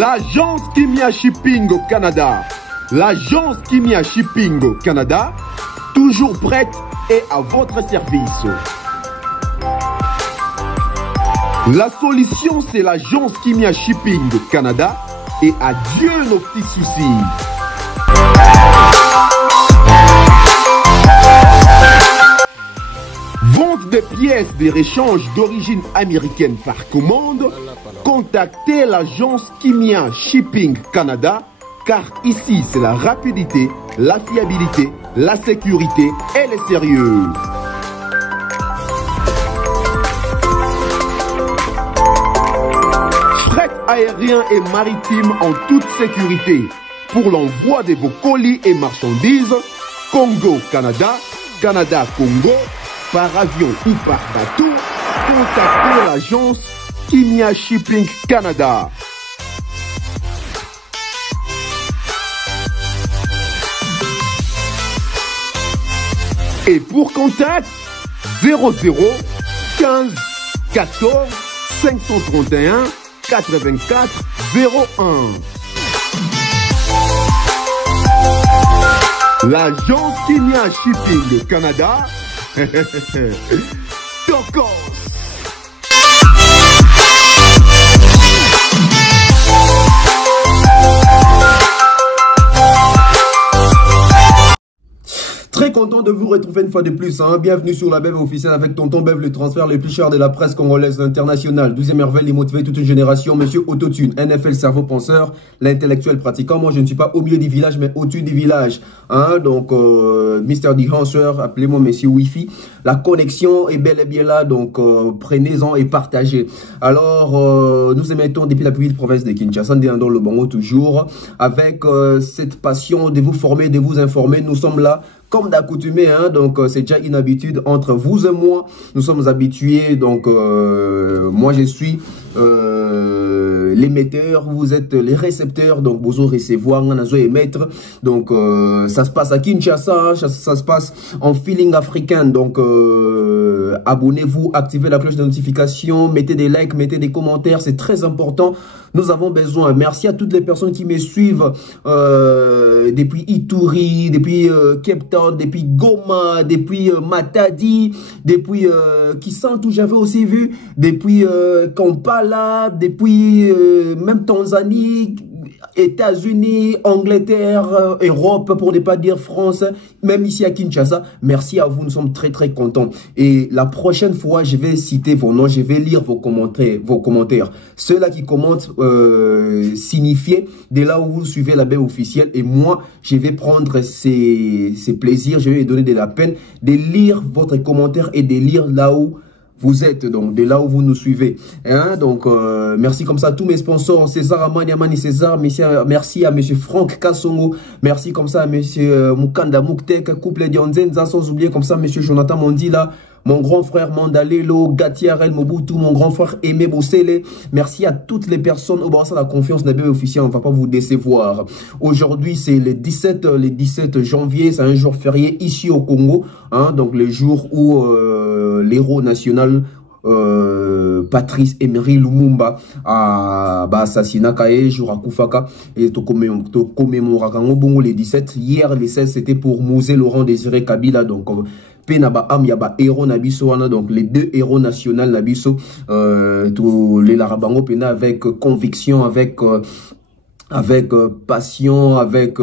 L'agence Kimia Shipping au Canada. L'agence Kimia Shipping au Canada, toujours prête et à votre service. La solution, c'est l'agence Kimia Shipping au Canada et adieu nos petits soucis. Vente des pièces de réchange d'origine américaine par commande, contactez l'agence Kimia Shipping Canada, car ici c'est la rapidité, la fiabilité, la sécurité et le sérieux. Fret aérien et maritime en toute sécurité pour l'envoi de vos colis et marchandises, Congo-Canada, Canada-Congo, par avion ou par bateau, contactez l'agence Kimia Shipping Canada. Et pour contact, 00 15 14 531 84 01. L'agence Kimia Shipping Canada, Tokos. Très content de vous retrouver une fois de plus. Bienvenue sur la BEV officielle avec Tonton Bev, le transfert le plus cher de la presse congolaise internationale. 12e merveille, les motiver toute une génération. Monsieur Autotune, NFL cerveau penseur, l'intellectuel pratiquant. Moi, je ne suis pas au milieu du village, mais au-dessus du village. Donc, Mr. Dihancer, appelez-moi Monsieur Wi-Fi. La connexion est bel et bien là, donc prenez-en et partagez. Alors, nous émettons depuis la petite province de Kinshasa, dans le Bongo toujours, avec cette passion de vous former, de vous informer. Nous sommes là comme d'accoutumé, donc c'est déjà une habitude entre vous et moi. Nous sommes habitués, donc moi je suis l'émetteur, vous êtes les récepteurs, donc vous recevoir, vous émettre. Donc ça se passe à Kinshasa, ça se passe en feeling africain. Donc abonnez-vous, activez la cloche de notification, mettez des likes, mettez des commentaires, c'est très important. Nous avons besoin. Merci à toutes les personnes qui me suivent depuis Ituri, depuis Cape Town, depuis Goma, depuis Matadi, depuis Kisantu, où j'avais aussi vu, depuis Kampala, depuis même Tanzanie, États-Unis, Angleterre, Europe, pour ne pas dire France, même ici à Kinshasa. Merci à vous, nous sommes très très contents. Et la prochaine fois, je vais citer vos noms, je vais lire vos commentaires. Ceux-là qui commentent, signifiez de là où vous suivez la baie officielle. Et moi, je vais prendre ces plaisirs, je vais lui donner de la peine de lire votre commentaire et de lire là où vous êtes, donc de là où vous nous suivez. Donc, merci comme ça à tous mes sponsors. César Amani, Amani César, merci à monsieur Franck Kassongo, merci comme ça à monsieur Mukanda Muktek, couple Dionzenza, sans oublier comme ça monsieur Jonathan Mondila, mon grand frère Mandalelo, Gatiarel Mobutu, mon grand frère Aimé Boussele. Merci à toutes les personnes au bas de la confiance de BEV officiel. On ne va pas vous décevoir. Aujourd'hui, c'est le 17 janvier. C'est un jour férié ici au Congo. Donc, le jour où l'héros national Patrice Emery Lumumba a assassiné Kaye Jurakufaka et to commémora bongo les 17. Hier, les 16, c'était pour Mosé Laurent Désiré Kabila. Donc, Penaba Am Yaba héros Nabiso, donc les deux héros nationaux Nabiso, tous les Larabango Pena avec conviction, avec passion, avec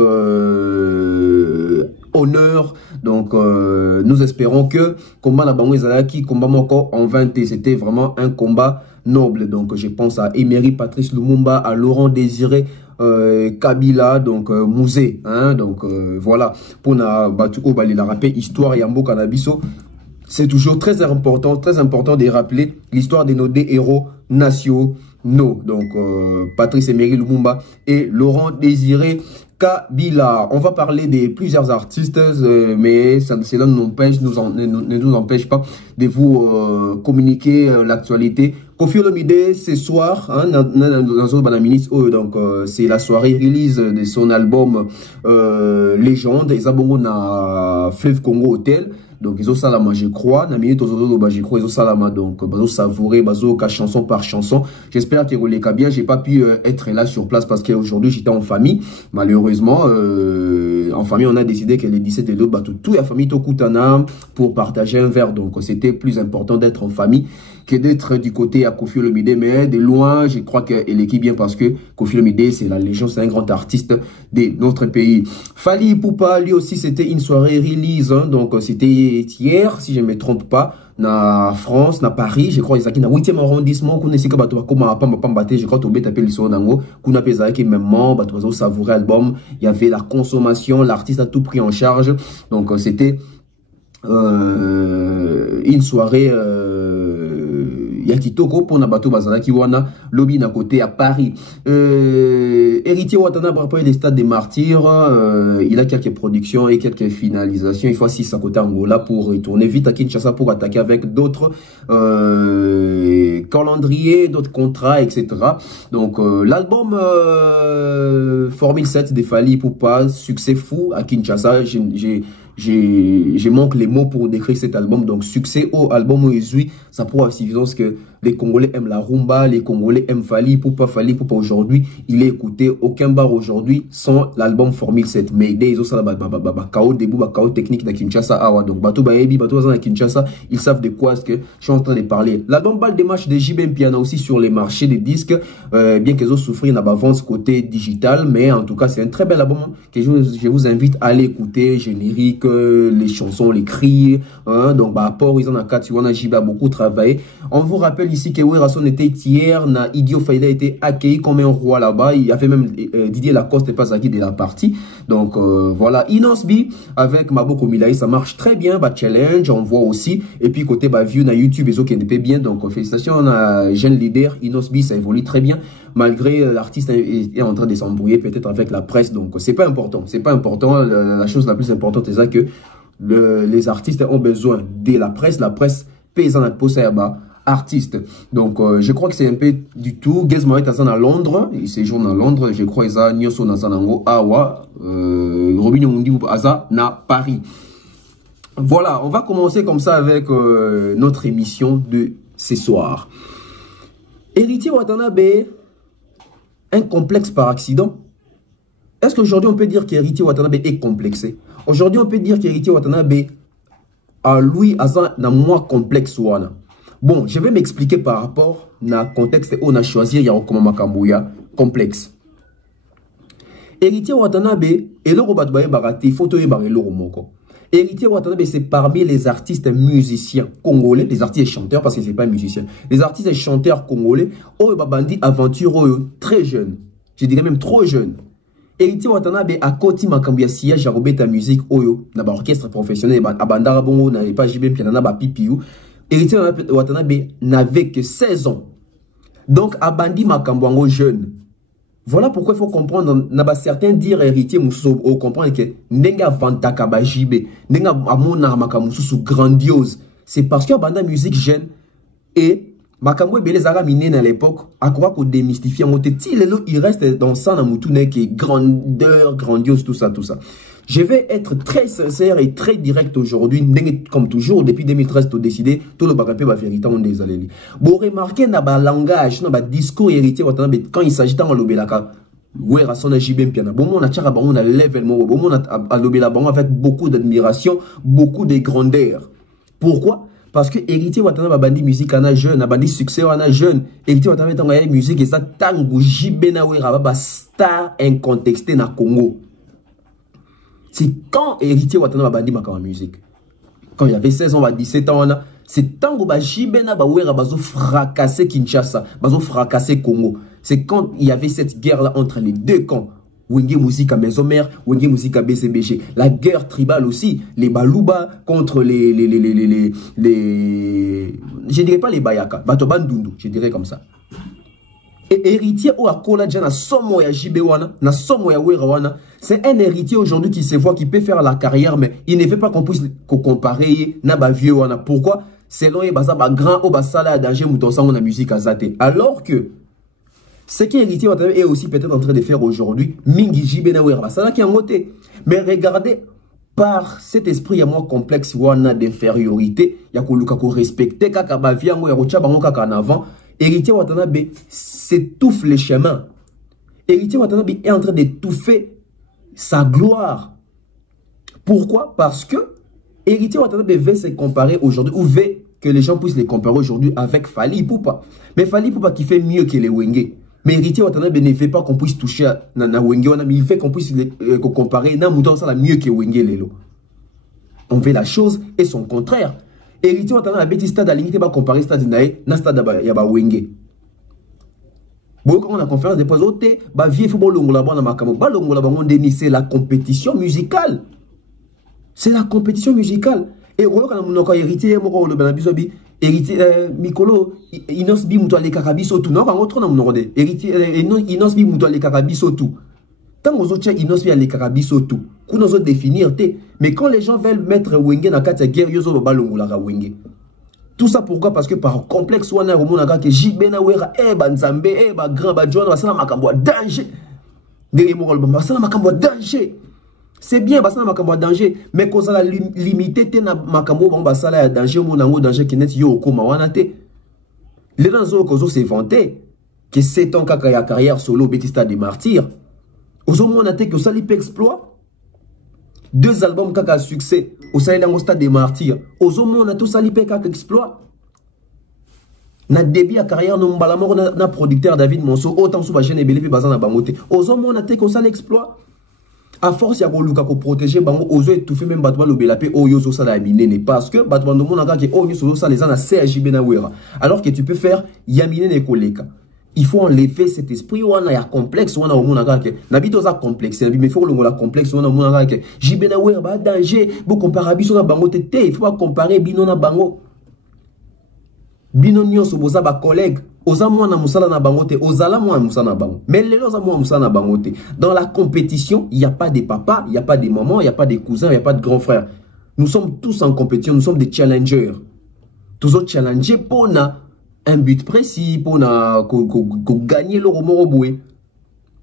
honneur. Donc nous espérons que combat la Bango Ezalaki, combat encore en 20, c'était vraiment un combat noble. Donc je pense à Emery Patrice Lumumba, à Laurent Désiré Kabila, donc Mouzé, donc voilà, pour na batu o bali la rappel histoire Yambo Kanabiso. C'est toujours très important de rappeler l'histoire de nos deux héros nationaux, donc Patrice Emery Lumumba et Laurent Désiré Kabila. On va parler de plusieurs artistes, mais cela ne nous empêche pas de vous communiquer l'actualité. Koffi Olomide ce soir, donc c'est la soirée release de son album Légende. Et ça, bon, on a Fleuve Congo Hotel. donc ils ont salama je crois na minute je crois ils ont salama donc bazo savourer bazo ka chanson par chanson. J'espère que vous les bien. J'ai pas pu être là sur place parce qu'aujourd'hui j'étais en famille malheureusement. En famille on a décidé que les 17 et l'autre tout la famille Tokutana pour partager un verre, donc c'était plus important d'être en famille que d'être du côté à Koffi Olomide, mais de loin, je crois qu'elle équipe bien parce que Koffi Olomide, c'est la légende, c'est un grand artiste de notre pays. Fally Ipupa, lui aussi, c'était une soirée release, hein, donc c'était hier, si je ne me trompe pas, na France, na Paris, je crois, ils dans 8e arrondissement, qu'on essaie que bateau comme je crois, tout bête appelé le son d'ango, qu'on a pesé qui même bateau savourer album, il y avait la consommation, l'artiste a tout pris en charge, donc c'était une soirée Yakitoko pour na bateau bazana qui wana lobby na côté à Paris. Héritier Watana par rapport des stades des martyrs, il a quelques productions et quelques finalisations. Il faut 6 à côté Angola pour retourner vite à Kinshasa pour attaquer avec d'autres calendriers, d'autres contrats, etc. Donc l'album Formule 7 de Fally Ipupa, succès fou à Kinshasa. Je manque les mots pour décrire cet album. Donc succès au album Oizui, ça prouve à suffisance que les Congolais aiment la rumba, les Congolais aiment Fally Ipupa. Fally Ipupa aujourd'hui, il est écouté aucun bar aujourd'hui sans l'album Formule 7. Mais ils ont ça là, KO debout, KO technique de Kinshasa awa. Donc bateau baebi, bateau à Kinshasa, ils savent de quoi est-ce que je suis en train de parler. L'album balle des matchs de JB Piana aussi sur les marchés des disques, bien qu'ils ont souffert n'a pas vente côté digital, mais en tout cas c'est un très bel album que je vous invite à aller écouter, générique, les chansons, les cris, hein, donc bah rapport ils en a 4, on a JB a beaucoup travaillé. On vous rappelle ici que Werason était hier, na Idio Faïda était accueilli comme un roi là-bas, il y avait même Didier Lacoste et pas Zaki de la partie, donc voilà, Inosbi avec Maboko Milaï, ça marche très bien, bah challenge, on voit aussi, et puis côté bah view na YouTube, ils ont qui n'était bien, donc félicitations, on a jeune leader, Inosbi, ça évolue très bien, malgré l'artiste est en train de s'embrouiller peut-être avec la presse, donc c'est pas important, la chose la plus importante c'est ça que les artistes ont besoin de la presse paysan à Posayaba, artiste. Donc je crois que c'est un peu du tout. Gizmo est à Londres, il séjourne à Londres, je crois qu'ils ont Nyoso Nazanango, Awa, Robinho Mundi Aza, na Paris. Voilà, on va commencer comme ça avec notre émission de ce soir. Héritier Watanabe, un complexe par accident. Est-ce qu'aujourd'hui on peut dire qu'Héritier Watanabe est complexé? Aujourd'hui on peut dire qu'Héritier Watanabe a lui a moins complexe wana. Bon, je vais m'expliquer par rapport au contexte où on a choisi Yarokoma Makambuya complexe. Héritier Watanabe et le Robatbaye Barati, photo et Barelo Moko. Héritier Watanabe, c'est parmi les artistes musiciens congolais, les artistes et chanteurs, parce que c'est pas musicien, les artistes et chanteurs congolais, oh Babandi aventure très jeune, je dirais même trop jeune. Héritier Watanabe a koti makambuya siya jarobeta musique oyo na ba orchestre professionnel abandara bongo na pas JB piano ba pipiou. Héritier Watanabe n'avait que 16 ans. Donc abandi makambuango jeune. Voilà pourquoi il faut comprendre na certains dire héritier mususu au comprendre que ndenga vantaka ba JB ndenga amona makamususu grandiose. C'est parce que abanda musique jeune et Makambo Belezara Minen à l'époque, à croire qu'on démystifie en moté, il reste dans ça, dans Moutouné, qui est grandeur, grandiose, tout ça, tout ça. Je vais être très sincère et très direct aujourd'hui, comme toujours, depuis 2013, tout décidé, tout le bagapé va vérité, on des allés. Bon, remarquez, dans le langage, dans le discours héritier, quand il s'agit dans l'obélaka, ouais, rason a JB piano. Bon, on a tchara, on a level, bon, on a l'obélaka, avec beaucoup d'admiration, beaucoup de grandeur. Pourquoi? Parce que Héritier Watanabe a bandi musique en a jeune, a bandi succès en a jeune. Héritier Watanabe a bandi musique et ça tango jibena wera star incontesté na Congo. C'est quand Héritier Watanabe a bandi ma musique. Quand il y avait 16 ans, 17 ans, c'est tango ba jibena ba wera bazo fracasser Kinshasa, bazo fracasser Congo. C'est quand il y avait cette guerre là entre les deux camps. Wenge musique à maison mère, Wenge musique à BCBG. La guerre tribale aussi, les Baluba contre je dirais pas les Bayaka, Batobandundu, je dirais comme ça. Et héritier ou akola na somo ya Jibewana, na somo ya Werawana, c'est un héritier aujourd'hui qui se voit, qui peut faire la carrière, mais il ne veut pas qu'on puisse comparer na ba vieux wana. Pourquoi? Selon les baza ba grand ou ba sala à danger moutonsa on a musique à zate. Alors que ce qu'Héritier Watanabe est aussi peut-être en train de faire aujourd'hui, Mingi Jibena Wera, ça là qui est en moté. Mais regardez, par cet esprit, il y a moins complexe d'infériorité, il y a qu'on respecter, kaka baviango, il y a kaka en avant. Héritier Watanabe s'étouffe les chemins. Héritier Watanabe est en train d'étouffer sa gloire. Pourquoi? Parce que Héritier Watanabe veut se comparer aujourd'hui, ou veut que les gens puissent les comparer aujourd'hui avec Fally Ipupa. Mais Fally Ipupa qui fait mieux que les Wenge. Mais Héritier Watanabe ne veut pas qu'on puisse toucher à Wenge, mais il fait qu'on puisse les comparer. Na mouton ça la mieux que Wenge lelo. On veut la chose et son contraire. Héritier Watanabe petit stade à limite pas comparer stade nae na stade ya ba Wenge. Bon quand on a conférence des posoté, ba vie football longola ba na makamo, ba longola ba ngondeni c'est la compétition musicale. C'est la compétition musicale. Et quand on a héritier moko le banabisobi héritier Mikolo inos bi muto ale kakabiso tout non quand on a mon héritier inos bi muto ale kakabiso tout. Tant aux autres inos bi ale kakabiso tout. Qu'on nous définir té. Mais quand les gens veulent mettre Wenge dans quatre guerre yozo ba longola ka Wenge. Tout ça pourquoi? Parce que par complexe wana romona ka que jibena wera banzambe ba grand ba John basala makambo danger. Derrière mo ba basala makambo danger. C'est bien parce que makambo danger mais qu'on a limité te na makambo bon basala ya danger mon nango danger qui net yo koma wana te. Les gens ont se vanter que c'est ton carrière solo Betista des martyrs. Ozo mon até que ça li exploit. 2 albums kaka succès au stade des martyrs. Ozo mon até ça li kaka exploit. Na début à carrière no mbalamoko na producteur David Monso autant sous ba jeune ebele pe bazana bangote. Ozo mon até que ça l'exploit. À force, il y a ko protéger bango ozo étouffer même batwa lobela pe oyo so sala minene parce que batwa ndo mona ka ke oyo so ça les ana CJB na wera alors que tu peux faire yamine ne koleka. Il faut enlever cet esprit wana ya complexe wana mona ka ke na bito za complexe mais il faut longo la complexe wana mona ka ke JB na wera ba danger bo comparer biso na bango te il faut pas comparer bino na bango bino nyonso boza ba collègue. Oza mwana musala na bangote, ozala mwana musala na bango. Mais les oza mwana musala na bangote. Dans la compétition, il n'y a pas de papa, il n'y a pas de maman, il n'y a pas de cousins, il n'y a pas de grands frères. Nous sommes tous en compétition, nous sommes des challengers. Tous autres challengers pour un but précis, pour gagner le roman.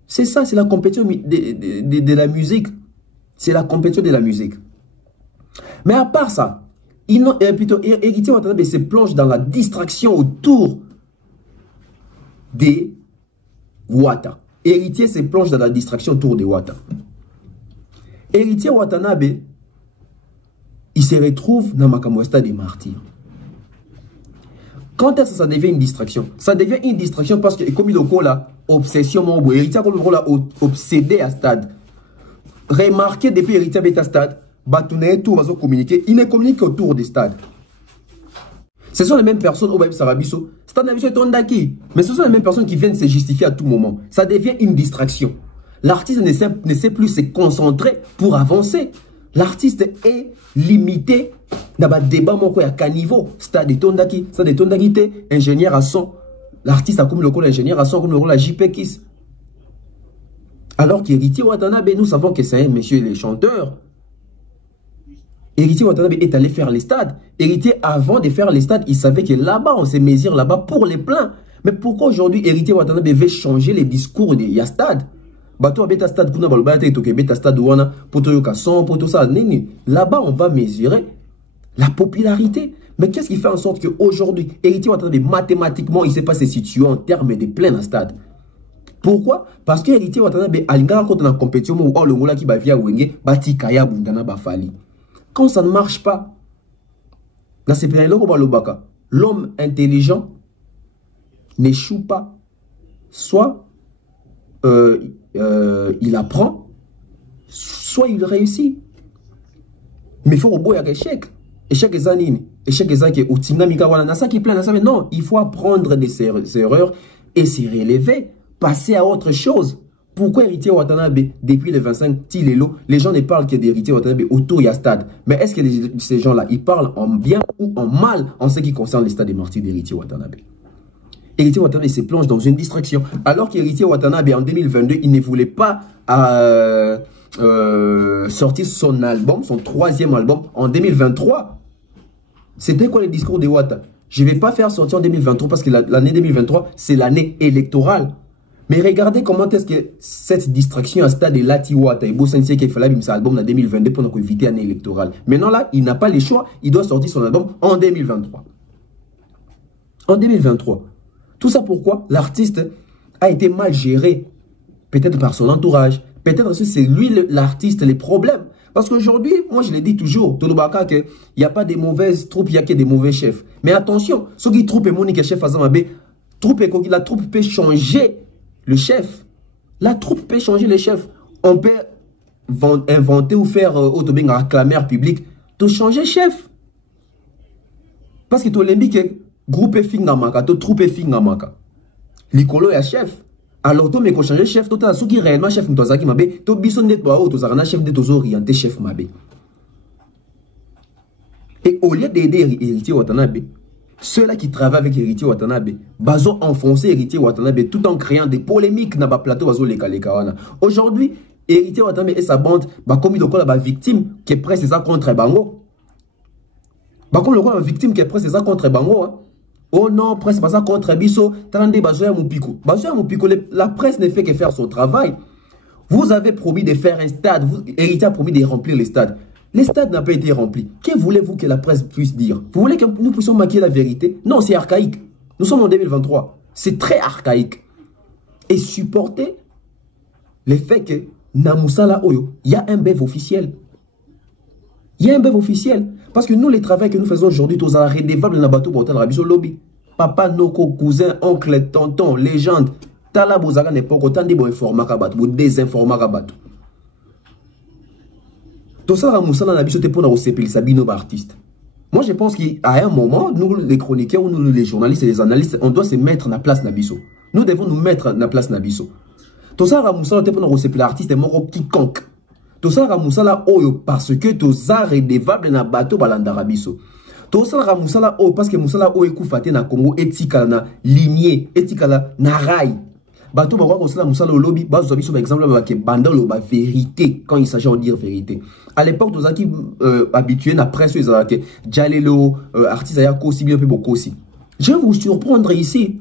C'est ça, c'est la compétition de la musique. C'est la compétition de la musique. Mais à part ça, Héritier Watanabe se plonge dans la distraction autour des Wata. Héritier se plonge dans la distraction autour des Wata. Héritier Watanabe, il se retrouve dans Makamwesta des martyrs. Quand est-ce que ça devient une distraction? Ça devient une distraction parce que, comme il a là, obsession, mon boy, Héritier a obsédé à stade. Remarquez depuis Héritier à stade, Batouné, tout va se communiquer. Il ne communique autour des stades. Ce sont les mêmes personnes au Baïb Sarabiso. Mais ce sont les mêmes personnes qui viennent se justifier à tout moment. Ça devient une distraction. L'artiste ne sait plus se concentrer pour avancer. L'artiste est limité dans le débat à caniveau. Stade de Tondaki, stade de Tondaki, ingénieur à son. L'artiste a comme le rôle ingénieur à son, comme le rôle à JP Kiss. Alors qu'Héritier Watanabe, nous savons que c'est un monsieur les chanteurs. Héritier Watanabe est allé faire les stades. Héritier, avant de faire les stades, il savait que là-bas, on se mesure là-bas pour les pleins. Mais pourquoi aujourd'hui, Héritier Watanabe veut changer les discours de Yastad? Bato beta stade kuna balba te toke beta stade wana poto yoka son poto ça nini. Là-bas, on va mesurer la popularité. Mais qu'est-ce qui fait en sorte qu'aujourd'hui, Héritier Watanabe, mathématiquement, il ne sait pas se situer en termes de plein stade? Pourquoi? Parce que Héritier Watanabe, alinga quand on a compétition ou le moula qui va via wenge, bati kaya bundana bafali. Quand ça ne marche pas, l'homme intelligent n'échoue pas. Soit il apprend, soit il réussit. Mais il faut au échec. Échec est zanine. Échec est zanine. Non, il faut apprendre de ses erreurs et s'y relever. Passer à autre chose. Pourquoi Héritier Watanabe, depuis le 25 Tilelo, les gens ne parlent que d'Héritier Watanabe autour de stade? Mais est-ce que ces gens-là, ils parlent en bien ou en mal en ce qui concerne les stades des martyrs d'Héritier Watanabe? Héritier Watanabe se plonge dans une distraction. Alors qu'Héritier Watanabe, en 2022, il ne voulait pas sortir son album, son 3e album, en 2023. C'était quoi le discours de Wata? Je ne vais pas faire sortir en 2023 parce que l'année 2023, c'est l'année électorale. Mais regardez comment est-ce que cette distraction à stade de Latiwata et Bossensie qui fallait son album en 2022 pour éviter l'année électorale. Maintenant là, il n'a pas le choix, il doit sortir son album en 2023. En 2023. Tout ça pourquoi l'artiste a été mal géré, peut-être par son entourage, peut-être que c'est lui l'artiste les problèmes. Parce qu'aujourd'hui, moi je le dis toujours, Tolobaka, qu'il n'y a pas de mauvaises troupes, il n'y a que des mauvais chefs. Mais attention, ceux qui troupent et monique chef à Zamabé, la troupe peut changer le chef. La troupe peut changer le chef. On peut inventer ou faire autobing à clameur public de changer chef. Parce que tu as que groupe fingamaka, tu troupe fingamaka. L'icolo est chef. Alors tu as changer chef, tu as ceux qui réellement chef mtozaki mabé, tu as besoin de toi ou tu as chef de tos orienté chef mabé. Et au lieu d'aider Héritier Watanabe, ceux-là qui travaillent avec Héritier Watanabe, ils ont enfoncé Héritier Watanabe tout en créant des polémiques dans le plateau. Aujourd'hui, Héritier Watanabe et sa bande, comme il y a une victime qui est presque ça contre Bango. Comme il y a une victime qui est presque ça contre Bango. Oh non, presque pas ça contre Bisso. Tandis la presse ne fait que faire son travail. Vous avez promis de faire un stade. Héritier a promis de remplir les stades. Les stades n'ont pas été remplis. Que voulez-vous que la presse puisse dire? Vous voulez que nous puissions maquiller la vérité? Non, c'est archaïque. Nous sommes en 2023. C'est très archaïque. Et supporter le fait que Namoussala Oyo, il y a un bœuf officiel. Il y a un bœuf officiel. Parce que nous, les travaux que nous faisons aujourd'hui, tous les redevables dans le bateau pour le lobby. Papa, Noko, cousin, oncle, tonton, légende. Tala Bozaga n'est pas autant de informer ou désinformer. Tout ça, artiste. Moi, je pense qu'à un moment, nous, les chroniqueurs, nous, les journalistes et les analystes, on doit se mettre à la place Nabiso. Nous devons nous mettre à la place Nabiso. Tout ça, l'artiste est mort quiconque. Tout ça, parce que tout ça, redevable na bateau balandarabiso. Tout ça, parce que Moussala Oyo Koufate na Congo, éthique na lignée, éthique na rail. Bateau Baroua Moussala Moussala au lobby, par exemple, bandant la vérité, quand il s'agit de dire vérité. À l'époque, tous qui habitués à la presse, ils ont dit Jalelo, artiste Ayako, aussi bien beaucoup aussi. Je vais vous surprendre ici.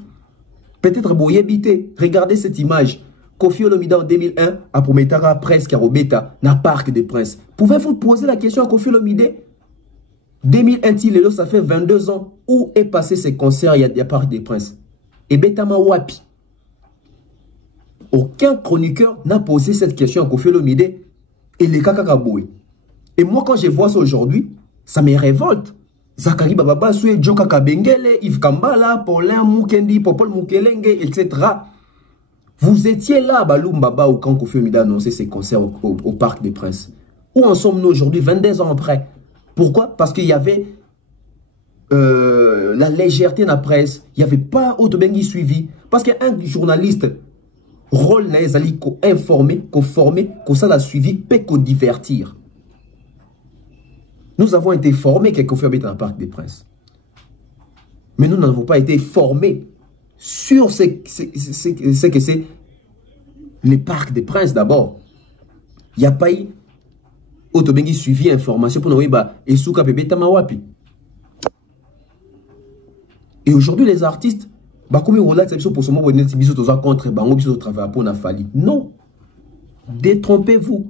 Peut-être vous y habitez. Regardez cette image. Kofi Olomide en 2001, à Prometara, presque à Robeta, dans le Parc des Princes. Pouvez-vous poser la question à Kofi Olomide? 2001, ça fait 22 ans. Où est passé ces concerts il y a Parc des Princes? Et Betama Wapi. Aucun chroniqueur n'a posé cette question à Kofi Olomide et les Kakakaboué. Et moi, quand je vois ça aujourd'hui, ça me révolte. Zakari Bababa, Soué, Joka Kabengele, Yves Kambala, Paulin Moukendi, Popol Moukelenge, etc. Vous étiez là, Balou Mbaba, ou quand Kofi Olomide a annoncé ses concerts au Parc des Princes. Où en sommes-nous aujourd'hui, 22 ans après? Pourquoi? Parce qu'il y avait la légèreté dans la presse. Il n'y avait pas Autobengi suivi. Parce qu'un journaliste, rôle n'est qu'au informer, qu'au former, qu'au ça l'a suivi, pas qu'au divertir. Nous avons été formés que Kofi Olomide dans le Parc des Princes. Mais nous n'avons pas été formés sur ce que c'est les Parcs des Princes d'abord. Il n'y a pas eu Autobengi suivi information pour nous et Souka Bébé Tamawapi. Et aujourd'hui, les artistes, comme ils relaxent pour ce moment, ils sont contre Bango, ils sont travaillés pour la Fali. Non. Détrompez-vous.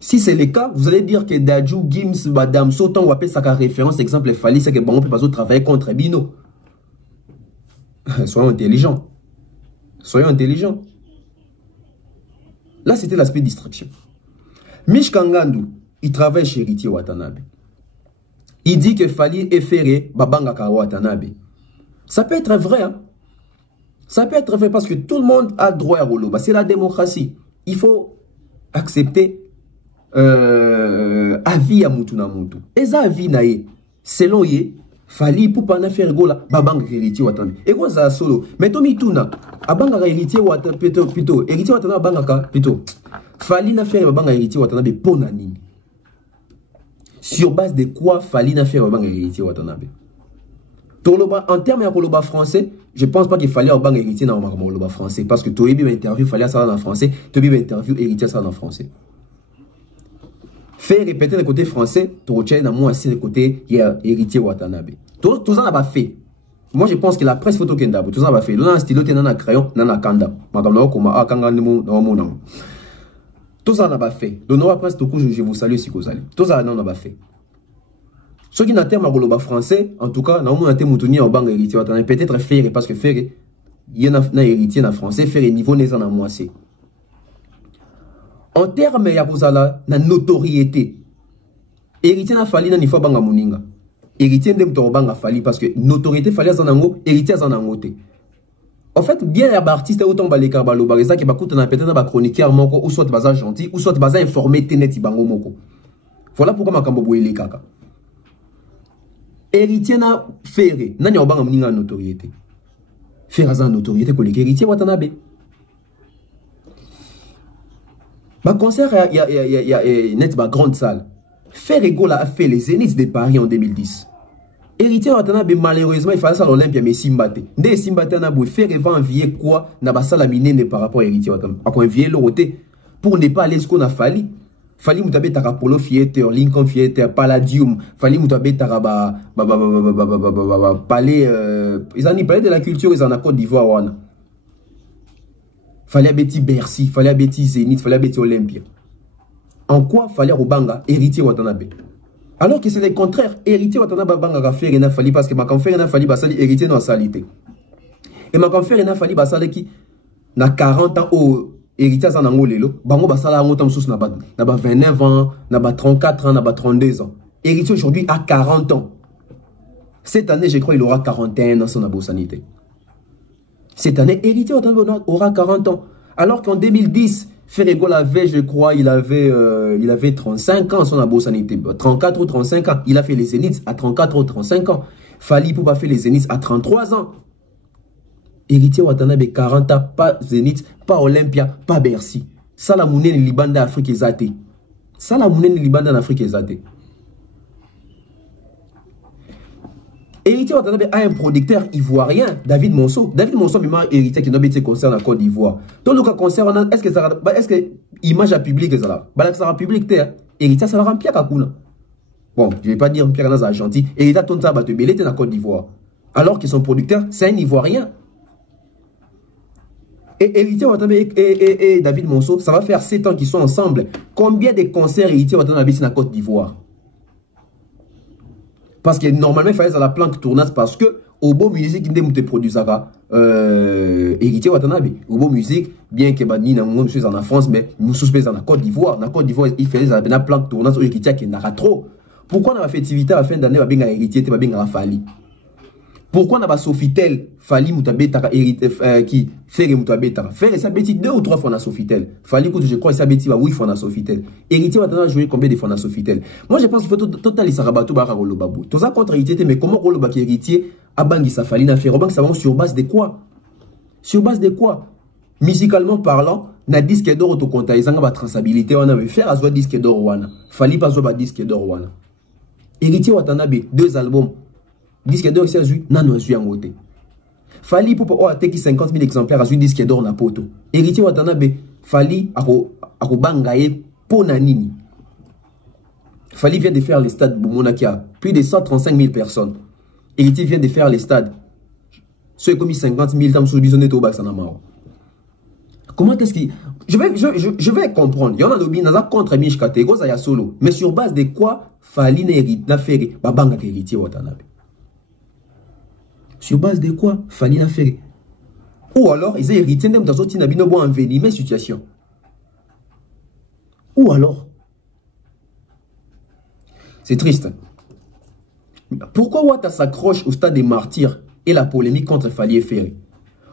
Si c'est le cas, vous allez dire que Dadju, Gims, Badam, Sotan, ou appelle ça comme référence, exemple, Fali, c'est que Bango peut pas travailler contre Bino. Soyons intelligents. Soyons intelligents. Là, c'était l'aspect distraction. Mich Kangandu, il travaille chez Héritier Watanabe. Il dit que Fali est ferré, Babanga Ka Watanabe. Ça peut être vrai, hein? Ça peut être vrai parce que tout le monde a droit à Roloba. C'est la démocratie. Il faut accepter avis à Moutouna Moutou. Et ça, avis naïe, selon yé, Fali pour pas faire gola, Babanga Héritier Watanabe. Et quoi ça solo? Mais Tomi Tuna, Abanga Héritier Watanabe, plutôt, Héritier Watanabe, Babanga plutôt. Fali n'a fait Babanga Héritier Watanabe pour Nani. Sur base de quoi Fali n'a fait Babanga Héritier Watanabe? En termes de français, je ne pense pas qu'il fallait Babanga Héritier dans le français. Parce que tu as eu une interview, Fali ça en français, tu as eu une interview, Héritier ça en français. Faire répéter le côté français, tu retiens dans moi aussi le côté Héritier Watanabe. Tout ça n'a pas fait. Moi, je pense que la presse photo kenda, tout ça va faire. Là, un stylo, t'es dans un crayon, dans un kanda. Madame, comment, ah, kanga, non, tout ça n'a pas fait. Donc, la presse, tout coup, je vous salue si vous allez. Tout ça n'a pas fait. Ceux qui n'ont pas français, en tout cas, n'a pas été en banque héritier. Peut-être faire, parce que faire, il y a un héritier en français, faire niveau n'est en moissé. En termes, il y a la notoriété. Héritier n'a fallu, n'a pas moninga. Héritier n'a pas fallu parce que notoriété fallait en ango, héritier en angote. En fait, bien les artistes autant les carbalo, par exemple, qui va coûter peut-être un chroniqueur moko, ou soit bazar gentil, ou soit bazar informé tenet bango moko. Voilà pourquoi ma kambo les kaka. Héritier n'a fait, n'a pas moninga notoriété. Faire en notoriété que les héritiers watanabe. Ma concert, il y a une grande salle. Ferregola a fait les Zéniths de Paris en 2010. Héritier Watanabe, malheureusement, il fallait ça à l'Olympia, mais Simbate. Dès Simbate, on a beau faire va envier quoi, n'a pas ça la mine par rapport à Héritier Watanabe. À quoi envier l'autre pour ne pas aller ce qu'on a fallu. Fallait moutabe Tarapolo Theater, Lincoln Theater, Palladium. Fallait moutabe Taraba, palais, ils en ont parlé de la culture, ils en ont Côte d'Ivoire. Fallait abéti Bercy, fallait abéti Zénith, fallait abéti Olympia. En quoi fallait Robanga héritier Watanabe? Alors que c'est le contraire, héritier Watanabe banga faire n'a fallu parce que ma confère n'a fallu basali héritier non salité. Et ma confère n'a fallu basali qui na 40 ans au héritier en angolelo, bango basala en autant sous na ba 29 ans, na ba 34 ans, na ba 32 ans. Héritier aujourd'hui a 40 ans. Cette année, je crois il aura 41 ans son sanité. Cette année, héritier Watanabe aura 40 ans. Alors qu'en 2010, Ferrego avait, je crois, il avait 35 ans, son abo sanité, 34 ou 35 ans. Il a fait les Zéniths à 34 ou 35 ans. Fali Poupa fait les Zéniths à 33 ans. Héritier Watanabe, 40 ans, pas Zénith, pas Olympia, pas Bercy. Ça la mounée de Liban d'Afrique est zaté. Ça la mounée de Liban d'Afrique est zaté. Héritier Watanabe a un producteur ivoirien, David Monceau. David Monceau, même héritier qui n'a pas été concert en Côte d'Ivoire. Dans le cas concert, est-ce que l'image à public, ça sera public, héritier, ça la remplit à Kakuna. Bon, je ne vais pas dire Pierre Naz Argentine. Héritier Tonta Batebele était en Côte d'Ivoire. Alors que son producteur, c'est un ivoirien. Et héritier Watanabe et David Monceau, ça va faire 7 ans qu'ils sont ensemble. Combien de concerts héritier Watanabe c'est en Côte d'Ivoire? Parce que normalement, il fallait à la planque tournante parce que au beau musique, il ne produit héritier Watanabe. Au beau musique, bien que nous sommes en France, mais nous sommes en Côte d'Ivoire. En Côte d'Ivoire, il fallait la planque tournante au héritier qui n'a trop. Pourquoi on a fait activité à la fin d'année, on a bien héritier, on a bien Fali? Pourquoi on a pas Sofitel, Fali Moutabetara, qui fait Moutabetara? Faire ça bêtise 2 ou 3 fois on a Sofitel. Fali, je crois, ça bêtise 8 fois on a Sofitel. Héritier va jouer combien de fois on a Sofitel? Moi, je pense qu'il faut totalement s'arabato barra rolo babou. Tout ça contre héritier, mais comment rolo baki héritier, abangi sa Fali n'a fait Robin, ça va sur base de quoi? Sur base de quoi? Musicalement parlant, na disque d'or autoconta, ils ont la traçabilité, on avait fait à soi disque d'or wana. Fali pas soi disque d'or wana. Héritier Watanabe, 2 albums. Disque d'or, c'est un nan un côté. Fali pour avoir 50 000 exemplaires à un disque d'or na poto. Héritier Watanabe, Fali a bangaye pour nanini. Fali vient de faire les stades Boumona qui a plus de 135 000 personnes. Héritier vient de faire les stades. Ceux qui ont mis 50 000 tam sous bisonnet au bac sanamaro. Comment est-ce qu'il. Je vais comprendre. Il y en a lobby, n'a contre Mich Katego, ça y a solo. Mais sur base de quoi Fali n'a fait babanga héritier Watanabe? Sur base de quoi Fali n'a fait? Ou alors, ils ont hérité même dans une abino bon envenimé situation. Ou alors, c'est triste. Pourquoi Ouattara s'accroche au stade des martyrs et la polémique contre Fali et Ferré?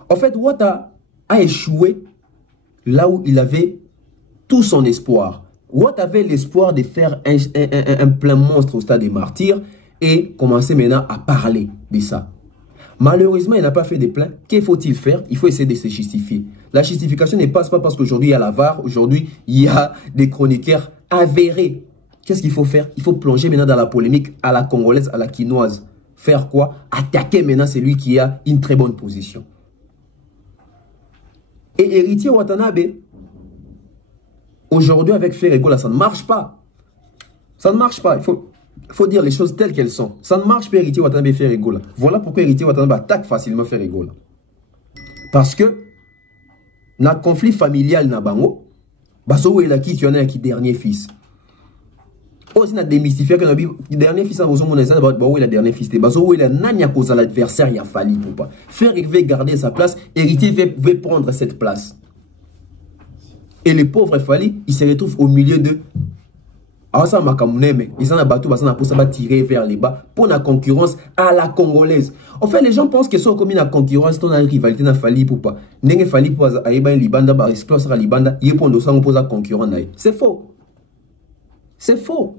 En fait, Ouattara a échoué là où il avait tout son espoir. Ouattara avait l'espoir de faire un plein monstre au stade des martyrs et commencer maintenant à parler de ça. Malheureusement, il n'a pas fait de plein. Qu'il faut-il faire? Il faut essayer de se justifier. La justification ne passe pas parce qu'aujourd'hui, il y a la VAR. Aujourd'hui, il y a des chroniqueurs avérés. Qu'est-ce qu'il faut faire? Il faut plonger maintenant dans la polémique à la congolaise, à la quinoise. Faire quoi? Attaquer maintenant celui qui a une très bonne position. Et héritier Watanabe, aujourd'hui avec Ferrego, ça ne marche pas. Ça ne marche pas. Il faut dire les choses telles qu'elles sont. Ça ne marche pas, Héritier Watanabe faire rigolo. Voilà pourquoi Héritier Watanabe attaque facilement faire rigolo. Parce que, dans le conflit familial, na bango, baso il a qui tu en as qui dernier fils. Aussi na démystifier que le dernier fils a besoin mon exemple bah oui le dernier fils de baso il a nanya cause à l'adversaire il a fallu pour pas faire il veut garder sa place, Héritier veut prendre cette place. Et le pauvre Fali, il se retrouve au milieu de ah ça m'a mais ils en a bateau ça pour ça va tirer vers les bas pour la concurrence à la congolaise. En fait les gens pensent que c'est comme une concurrence ton rivalité na Fali pour pas n'enge Fali pour aiba libanda ba explore ça libanda il pour nous ça on pose la concurrence c'est faux. C'est faux.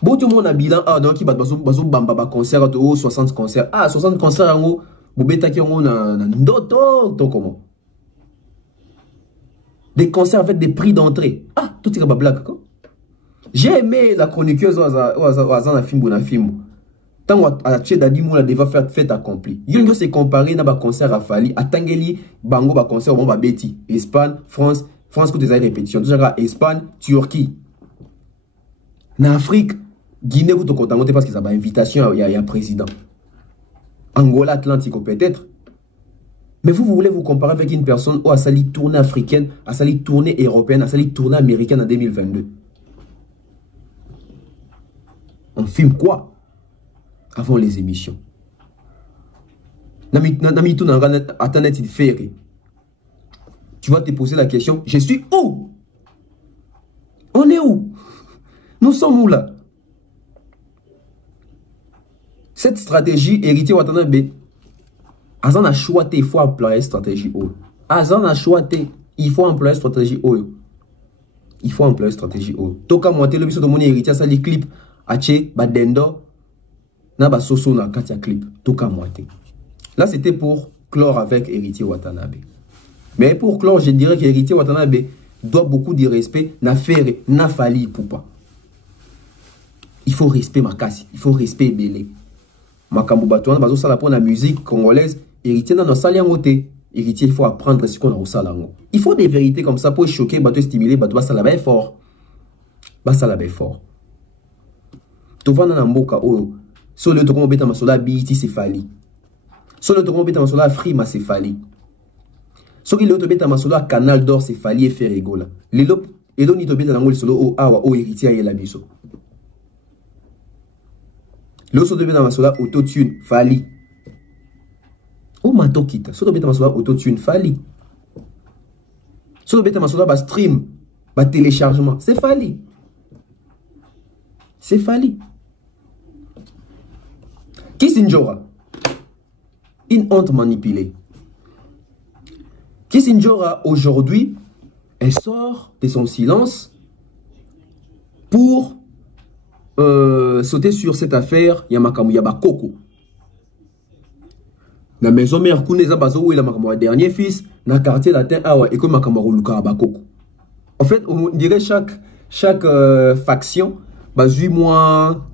Bon tout le monde a bilan ah donc qui bat bazo bamba ba concert de 60 concerts ah 60 concerts en haut bobeta qui on a ndoto to comment des concerts avec des prix d'entrée. Ah, tout est comme blague. J'ai aimé la chroniqueuse na film. Tant à Tchè Dadi Moula devait faire fait accompli. Il y a se comparer na ba concert à Fali, à Tangeli, bango ba concert au ba Betty, Espagne, France que des répétitions. Tout ça Espagne, Turquie. Na Afrique, Guinée ou Tokotangote parce qu'ils ont invitation il y a président. Angola Atlantique peut-être. Mais vous voulez vous comparer avec une personne où a sali tournée africaine, a sali tournée européenne, a sali tournée américaine en 2022. On filme quoi avant les émissions? Tu vas te poser la question, je suis où? On est où? Nous sommes où là? Cette stratégie, Héritier Watanabe, Azan a choisi, il faut employer stratégie O. Azan a choisi, il faut employer stratégie O. Il faut employer stratégie O. Toka moite le biso de mon héritier ça les clips ache badendo na ba soso na katia clip. Toka moite. Là c'était pour clore avec Héritier Watanabe. Mais pour clore, je dirais que Héritier Watanabe doit beaucoup de respect na faire na fali poupa. Il faut respect makasi, il faut respect belé. Makambo batouana bazo sala pour la musique congolaise. Héritier dans nos saliangoté. Héritier, il faut apprendre ce qu'on a au salango. Il faut des vérités comme ça pour choquer, pour stimuler, pour salaber fort. Pour salaber fort. Tu vois dans mboka oh, sur le tour beta masola biti c'est fali. Sur le tour beta masola frima c'est fali. Sur le tour beta masola canal d'or c'est fali et ferrigola. Les lop et l'on y to beta ngol solo o awa o héritier y la biso. Le sur le beta masola autotune fali. Oh matokita, so to beta masola autotune fali. So to beta masola ba stream, ba téléchargement, c'est fali. C'est fali. Kissinjora, une honte manipulée. Kissinjora aujourd'hui, elle sort de son silence pour sauter sur cette affaire Yamakamu Yabakoko. La maison mère Kouneza Bazo où il a ma dernier fils, na quartier latin awa et comme Makamaro Luka Abakoko. En fait, on dirait chaque faction, bazui moins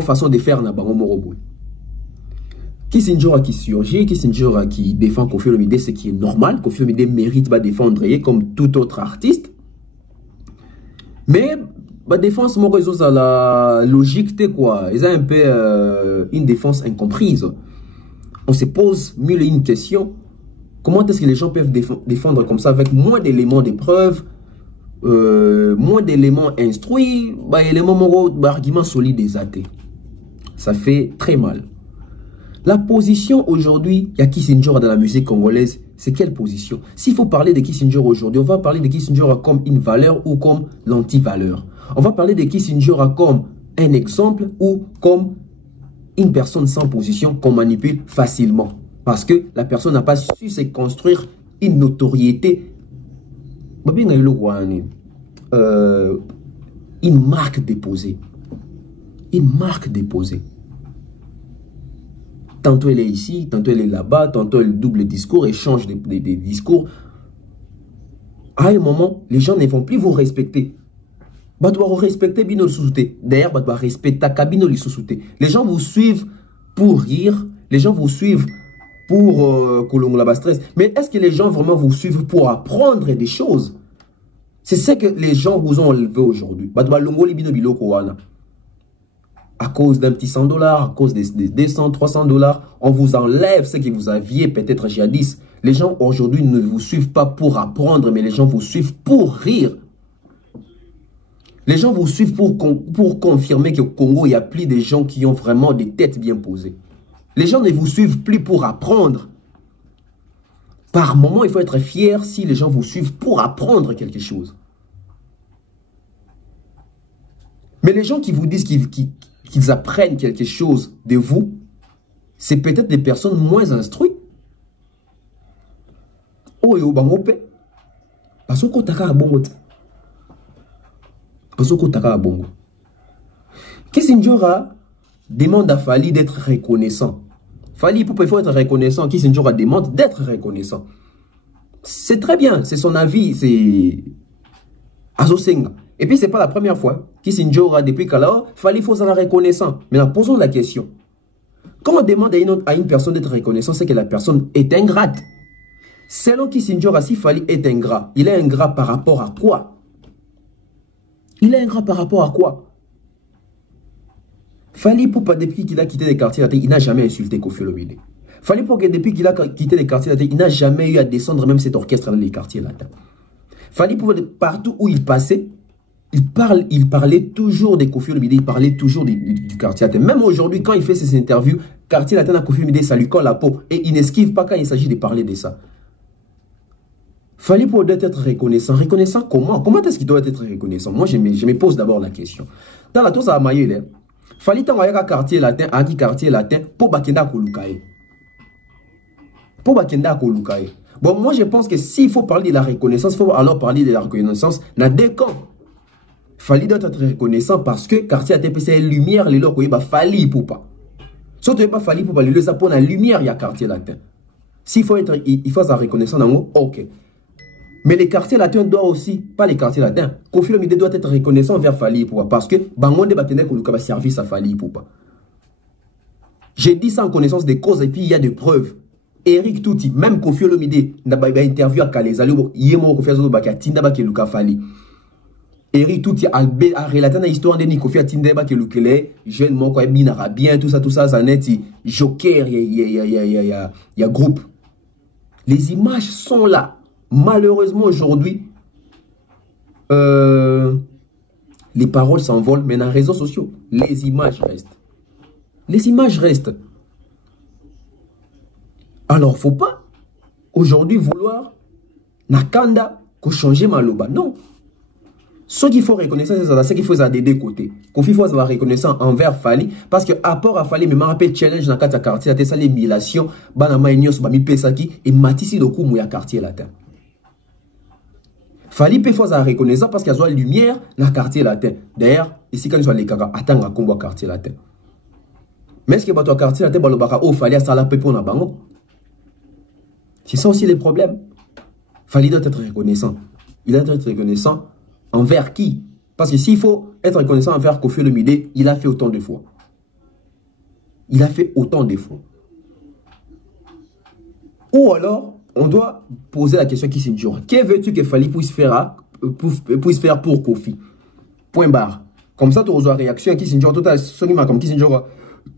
façon de faire na bango morobo. Kissinjora qui surgit, Kissinjora qui défend Koffi Olomide, ce qui est normal. Koffi Olomide mérite de défendre comme tout autre artiste. Mais la défense, mon réseau, ça la logique, quoi. Ils ont un peu une défense incomprise. On se pose mille et une questions. Comment est-ce que les gens peuvent défendre comme ça avec moins d'éléments de preuves, moins d'éléments instruits, éléments d'arguments solides des athées. Ça fait très mal. La position aujourd'hui, il y a Kissinjora dans la musique congolaise, c'est quelle position? S'il faut parler de Kissinjora aujourd'hui, on va parler de Kissinjora comme une valeur ou comme l'anti-valeur. On va parler de Kissinjora comme un exemple ou comme une personne sans position qu'on manipule facilement. Parce que la personne n'a pas su se construire une notoriété. Une marque déposée. Une marque déposée. Tantôt elle est ici, tantôt elle est là-bas, tantôt elle double discours, échange des discours. À un moment, les gens ne vont plus vous respecter. D'ailleurs, les gens vous suivent pour rire, les gens vous suivent pour stress. Mais est-ce que les gens vraiment vous suivent pour apprendre des choses? C'est ce que les gens vous ont enlevé aujourd'hui. À cause d'un petit $100, à cause des 200, $300, on vous enlève ce que vous aviez peut-être jadis. Les gens aujourd'hui ne vous suivent pas pour apprendre, mais les gens vous suivent pour rire. Les gens vous suivent pour confirmer qu'au Congo, il y a plus de gens qui ont vraiment des têtes bien posées. Les gens ne vous suivent plus pour apprendre. Par moment, il faut être fier si les gens vous suivent pour apprendre quelque chose. Mais les gens qui vous disent qu'ils apprennent quelque chose de vous, c'est peut-être des personnes moins instruites. Oh, yo, bangope. Parce que taka bongo. Parce que taka bongo. Kissinjora demande à Fali d'être reconnaissant. Fali, il faut être reconnaissant. Kissinjora demande d'être reconnaissant. C'est très bien, c'est son avis, c'est Azosenga. Et puis, ce n'est pas la première fois. Kissinjora, depuis qu'alors, Fali, il faut être reconnaissant. Maintenant, posons la question. Quand on demande à une personne d'être reconnaissant, c'est que la personne est ingrate. Selon Kissinjora, si Fali est ingrat, il est ingrat par rapport à quoi? Il est ingrat par rapport à quoi? Fali Poupa, depuis qu'il a quitté les quartiers latins, il n'a jamais insulté Koffi Olomide. Fali Poupa, depuis qu'il a quitté les quartiers latins, il n'a jamais eu à descendre même cet orchestre dans les quartiers latins. Fali Poupa, partout où il passait, il parlait toujours des Koffi Olomide, il parlait toujours du quartier latin. Même aujourd'hui, quand il fait ses interviews, quartier latin à Koffi Olomide, ça lui colle la peau. Et il n'esquive pas quand il s'agit de parler de ça. Fali Poupa doit être reconnaissant. Reconnaissant comment? Comment est-ce qu'il doit être reconnaissant? Moi, je me pose d'abord la question. Dans la tour à Maïe, Fali Poupa quartier latin, à qui quartier latin, pour Bakenda Kolukae. Pour Bakenda Kolukae. Bon, moi, je pense que s'il faut parler de la reconnaissance, il faut alors parler de la reconnaissance dans deux camps. Fali doit être reconnaissant parce que quartier latin, c'est lumière, les locaux, il va Fali Poupa. Si tu n'as pas Fali Poupa, les pour la lumière, il y a quartier latin. S'il faut être, il faut être reconnaissant dans le ok. Mais les quartiers latins doivent aussi, pas les quartiers latins, Koffi Olomide doit être reconnaissant vers Fali Poupa parce que Bangonde Batene Koluka service à Fali Poupa. J'ai dit ça en connaissance des causes et puis il y a des preuves. Eric Touti, même Koffi Olomide, n'a pas interview à Kalezali, Yemo Koffi Olomide, Tinda Bakeluka Fali. Eric Touti a relaté une histoire de Koffi Tinda Bakelukele, jeune Moko Ebinara bien, tout ça, ça net, Joker, il y a groupe. Les images sont là. Malheureusement, aujourd'hui, les paroles s'envolent, mais dans les réseaux sociaux, les images restent. Les images restent. Alors, il ne faut pas, aujourd'hui, vouloir, Nakanda, qu'on change Maloba. Non. Ce qu'il faut reconnaître, c'est qu'il faut des deux côtés. Koffi faut avoir reconnaissant envers Fali, parce que apport à Fali, mais rappelle challenge dans le quartier, c'est ça l'émulation, Banama Ignos, Bami Pesaki, et Matissi Dokou, Mouya quartier latin. Fali peut faire reconnaissant parce qu'il y a une lumière dans le quartier latin. D'ailleurs, ici, quand ils sont les cagas, attends à combat quartier latin. Mais est-ce que votre quartier latin, oh, Fali a ça la paix pour la bango? C'est ça aussi le problème. Fali doit être reconnaissant. Il doit être reconnaissant envers qui? Parce que s'il faut être reconnaissant envers Koffi Olomide, il a fait autant de fois. Il a fait autant de fois. Ou alors, on doit poser la question qui s'injure. Que veux-tu que Fali puisse faire pour Koffi? Point barre. Comme ça, tu auras une réaction qui s'injure. Tout à l'heure, comme qui s'injure.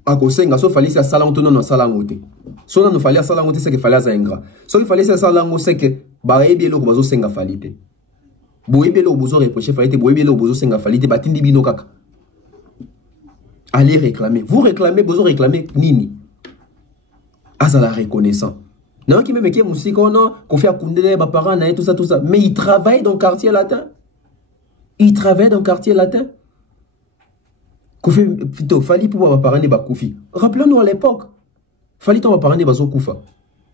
À Kosenga, sauf Fali, c'est à Salangote, non, Salangote. Si on a fallu à Salangote, c'est que Fali a Zaingra. Sauf qu'il fallait à Salangote, c'est que Baébé lo Bozo Senga Falite. Boébé lo Bozo reproché Falite, Boébé lo Bozo Senga Falite, Batindi Bino Kaka. Allez réclamer. Vous réclamez, Bozo réclamez, Nini. Ah, ça la reconnaissant. Non, qui me met qui musique, non, qu'on fait à Koundele, Baparana et tout ça. Mais il travaille dans le quartier latin. Il travaille dans le quartier latin. Koffi, plutôt, Fali pour parler de Koffi. Rappelons-nous à l'époque. Fali pour parler de Koufa.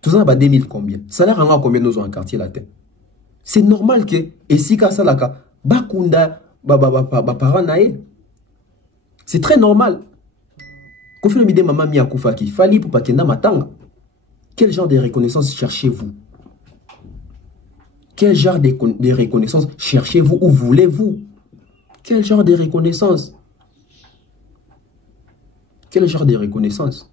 Tout ça, bah 2000 combien? Ça n'a rien à combien nous avons un quartier latin. C'est normal que, et si ka salaka, Bakunda, paranae. C'est très normal. Koffi Olomide maman mi Koufa qui Fali pour Pakenda Matanga. Quel genre de reconnaissance cherchez-vous? Quel genre de reconnaissance cherchez-vous ou voulez-vous? Quel genre de reconnaissance? Quel genre de reconnaissance?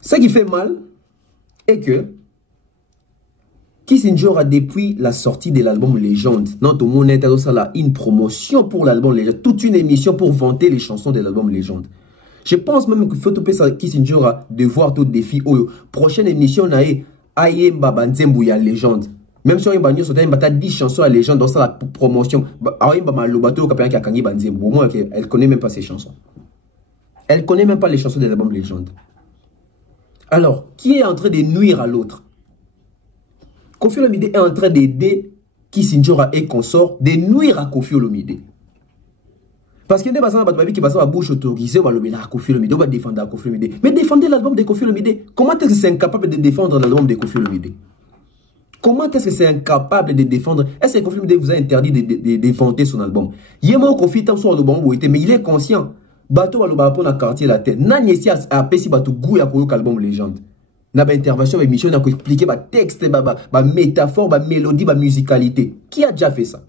Ce qui fait mal est que Kissinger a depuis la sortie de l'album Légende, notre monnaie a une promotion pour l'album Légende, toute une émission pour vanter les chansons de l'album Légende. Je pense même qu'il faut tout ça Kissinger a devoir tout défi. Prochaine émission nae Ayemba Banzembu ya Légende. Même si on a 10 chansons à Légende dans sa promotion, elle connaît même pas ses chansons. Elle connaît même pas les chansons de l'album Légende. Alors, qui est en train de nuire à l'autre? Koffi Olomide est en train d'aider Kissinger et consort de nuire à Koffi Olomide. Parce qu'il y a des gens qui passent à la bouche autorisée, on va Koffi Olomide, on va défendre Koffi Olomide. Mais défendez l'album de Koffi Olomide. Comment est-ce que c'est incapable de défendre l'album de Koffi Olomide? Comment est-ce que c'est incapable de défendre? Est-ce que Koffi Olomide vous a interdit de défendre son album? Yémo Koffi tant sur le bon mais il est conscient. Bateau va pour la quartier la tête. Nanyesi a pesi bateau goût à koyo album Légende. N'a pas intervention, émission, n'a pas expliqué ma texte, ma métaphore, ma mélodie, ma musicalité. Qui a déjà fait ça?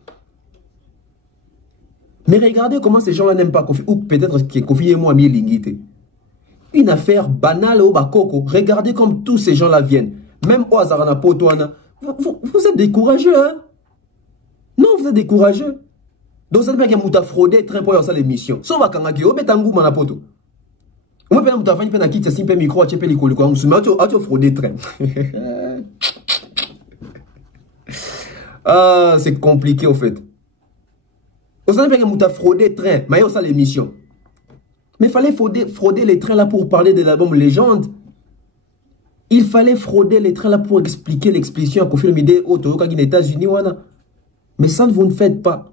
Mais regardez comment ces gens-là n'aiment pas Koffi, ou peut-être que Koffi et moi mis l'ingité. Une affaire banale au Bakoko. Regardez comme tous ces gens-là viennent. Même au Azarana Potoana. Vous êtes décourageux, hein? Non, vous êtes décourageux. Donc, ça veut dire qu'il y a fraudé très pour l'émission. Si on va kangaki, on met un goût à poto. On peut faire un petit peu de micro, tu peux les coller comme ça. Mais tu fraudé très. Ah, c'est compliqué au fait. On savait que tu as fraudé train, mais il y a ça l'émission. Mais il fallait frauder les trains là pour parler de l'album Légende. Il fallait frauder les trains là pour expliquer l'explication à Koffi Olomide aux États-Unis. Mais ça, vous ne faites pas.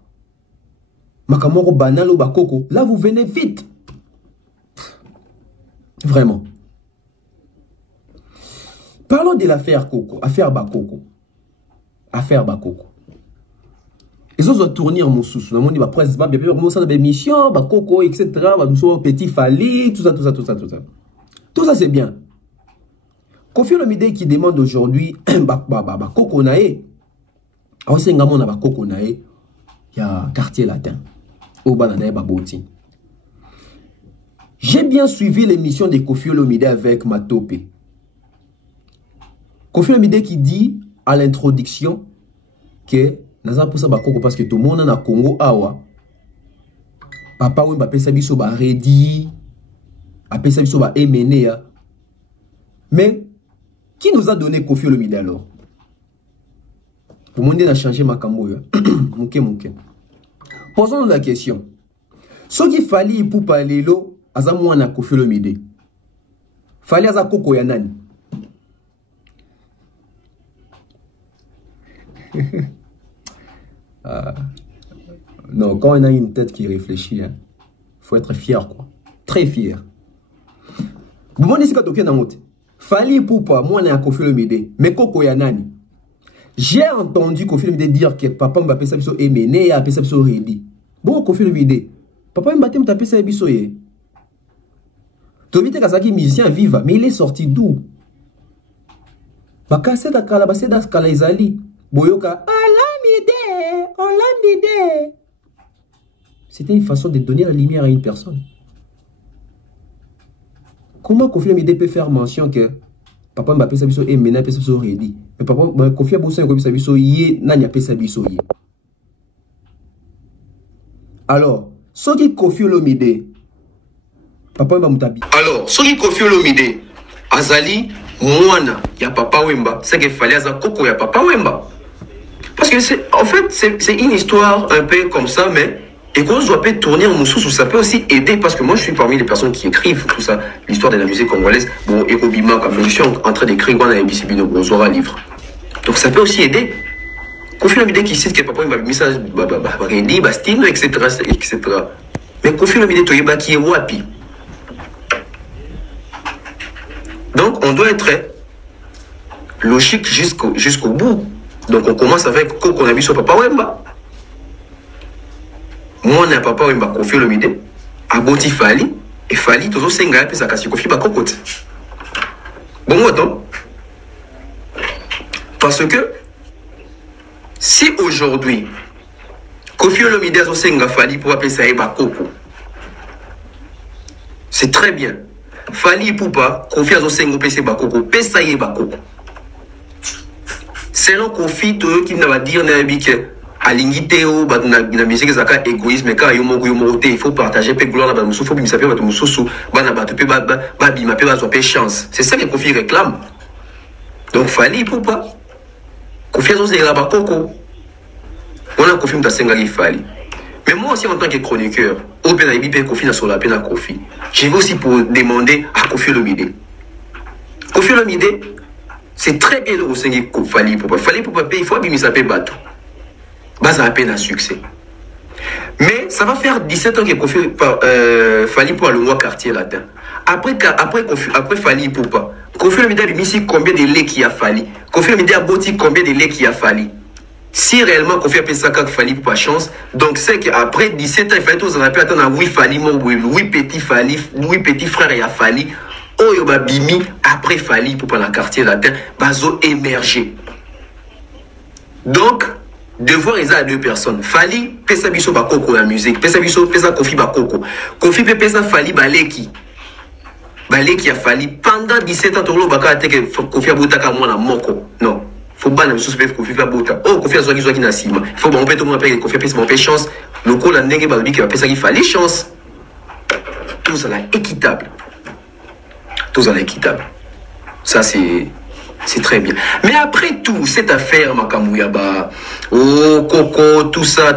Makamoro banal ou bakoko. Là, vous venez vite. Vraiment. Parlons de l'affaire Coco. Affaire Bakoko. Affaire Bakoko. Ils ont tourné en Moussous. On dit, presse, bien, ça des missions, Bakoko, etc. Petit Fali, tout ça. Tout ça, c'est bien. Koffi Olomide qui demande aujourd'hui, Bakoko nae. Alors, c'est un gars, Bakoko nae. Il y a quartier latin. Au Bananae Baboti. J'ai bien suivi l'émission de Koffi Olomide avec Matope. Koffi Olomide qui dit à l'introduction que naza pour ça bakoko parce que tout le monde en a Congo awa. Papa ou Mbappé Sabiso ba ready. Appé Sabiso ba emenea. Mais qui nous a donné Koffi Olomide alors? Pour moi, on a changé ma camouille. Mouké. Posons la question. Ce qui fallait pour parler là, azamou na Koffi Olomide. Fallait aza koko ya nani? Non, quand on a une tête qui réfléchit, il faut être fier, quoi. Très fier. Vous m'en dites que tu fallait pour pas, moi, on a Koffi Olomide. Mais koko ya nani? J'ai entendu Koffi Olomide dire que papa Mbappé Sabiso est mené à Sabiso ready. Bon, Koffi Olomide, papa Mbappé Mbappé Sabiso est. Tu as Kazaki musicien viva, mais il est sorti d'où? Bakase da kala base da kala izali. Boyoka, Olomide. C'était une façon de donner la lumière à une personne. Comment Koffi Olomide peut faire mention que papa Mbappé Sabiso est mené à Sabiso ready? Mais papa Koffi Olomide Sabiso yé nanya Sabiso yé. Alors, ce qui Koffi Olomide, papa Wemba Mutabi. Alors, ce qui Koffi Olomide, Azali, Mouana, ya papa Wemba, c'est qu'il fallait Aza Koko ya papa Wemba. Parce que c'est, en fait, c'est une histoire un peu comme ça, mais et qu'on doit peut tourner en Moussous, ça peut aussi aider, parce que moi je suis parmi les personnes qui écrivent tout ça, l'histoire de la musique congolaise. Bon, Ekobima, comme je suis en train d'écrire, on a un BCB Brozora livre. Donc ça peut aussi aider. Koffi Olomide qui cite que papa Wemba mis ça, Rendi, Bastine, etc. Mais Koffi Olomide Toyeba qui est wapi. Donc on doit être logique jusqu'au bout. Donc on commence avec Koko on a vu sur papa Wemba. Moi on a papa Wemba Koffi Olomide. Aboti Fali. Et Fali toujours senga et ça casse Koffi Bakokot. Bon attends. Parce que si aujourd'hui Koffi Olomide a senga Fali pour appeler ça Bakoko. C'est très bien. Fali Poupa, Koffi a senga PC Bakoko, Pesa Bakoko. selon Kofi qui va dire à l'ingité ou la musique c'est égoïsme car il faut partager pe gloire na musu faut bimisa pe bato mususu bana bato pe ba bima pe bazwa pe chance. C'est ça que Kofi réclame. Donc Fally Ipupa Kofi c'est la bakoko. On a Kofi mtasenga ki Fally. Mais moi aussi en tant que chroniqueur, au Pénaïbi Kofi na sur la peine à Kofi. Je vais aussi pour demander à Kofi Olomide. Kofi Olomide, c'est très bien de Fally Ipupa. Fally Ipupa il faut bimisa pe bato. Base à peine à succès. Mais ça va faire 17 ans que Fally pour le mois quartier latin. Après Fally Ipupa, Kofi Olomide a mis combien de lait qui a fallu. Kofi Olomide a bâti combien de lait qui a fallu. Si réellement Kofi a fait ça quand Fally Ipupa chance, donc c'est qu'après 17 ans, il fallait tous en appeler attendre 8 Fally, 8 petits frères et a Fally. Oh yoba bimi après Fally Ipupa dans le quartier latin, bazo émerger. Donc devoir ils à deux personnes. Fally pesa biso bakoko la musique, pesa biso pesa Kofi bakoko. Kofi pesa Fally baleki. Baleki a Fally pendant 17 ans tolo baka te que Kofi abotaka mwana moko. Non. Faut pas na biso pe Kofi abota. Oh Kofi azwa ki na sima. Faut ba on peut tout monde appeler Kofi pesa mon pe chance. Le ko la ndenge ba ki pesa ki Fally chance. Tout ça là équitable. Tout ça là équitable. Ça c'est très bien. Mais après tout, cette affaire, Makamouyaba, oh, Coco, tout ça.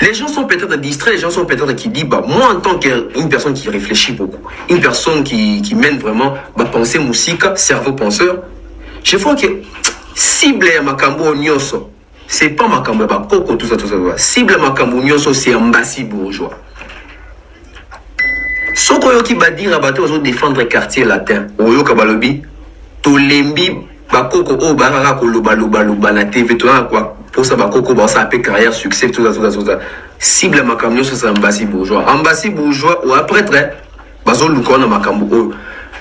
Les gens sont peut-être distraits, les gens sont peut-être qui disent, bah, moi en tant qu'une personne qui réfléchit beaucoup, une personne qui mène vraiment ma pensée musique, cerveau penseur, je vois que cible Makambo Nyoso, c'est pas Makambo, bah, Coco, tout ça. Cible Makambo Nyoso, c'est Mbassi bourgeois. Ce qui va dire à bateau, défendre le quartier latin, Oyo Kabalobi, Tolembi bakoko o barara ko loba na TV to quoi pour ça bakoko ba ça appelle carrière succès tout ça cible makambo sur Mbassi bourgeois ou après très bazo lukona makambo o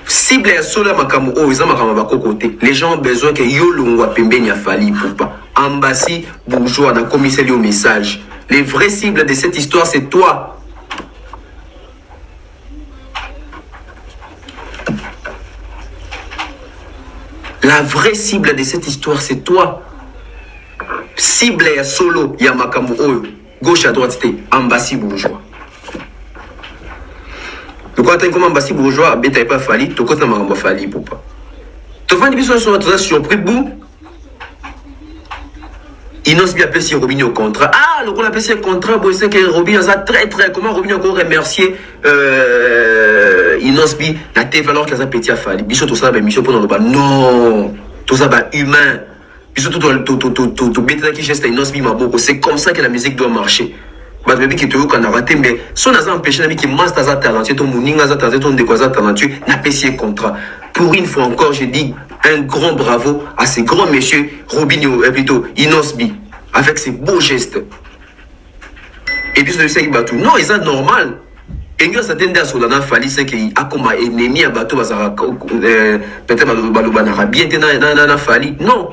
cible ya solo makambo o isa makambo bakoko te les gens ont besoin que yo longwa pembeni ya Fally Ipupa Mbassi bourgeois na commissaire au message les vrais cibles de cette histoire c'est toi. La vraie cible de cette histoire, c'est toi. Cible ya solo, ya makambo oyo. Gauche à droite, c'était Mbassi bourgeois. Donc, quand tu as Mbassi bourgeois, tu n'as pas Fally, tu as makambo Fally Ipupa. Tu vas dire, surpris, boum. Il n'ose bien appeler si Robinho au contrat. Ah, le qu'on appelle si un contrat, c'est que Robinho a très. Comment Robinho encore remercier il n'ose bien la TV alors qu'il a petit à Fally. Biso tout ça, mission pour nous le non. Tout ça, humain. Biso tout bête qui geste, il n'ose bien ma beaucoup. C'est comme ça que la musique doit marcher. Bah, le qui te dit qu'on a raté, mais si on a empêché qui master sa talentueux, ton mouning a talentueux, ton décoisa talentueux, n'a pas un contrat. Pour une fois encore, je dis un grand bravo à ces grands messieurs, Robinho, plutôt Inosbi, avec ses beaux gestes. Et puis, c'est qui non, c'est normal. Et nous, ça tend à se faire Fally, c'est qu'il a comme ennemi à bateau, peut-être bien Fally. Non.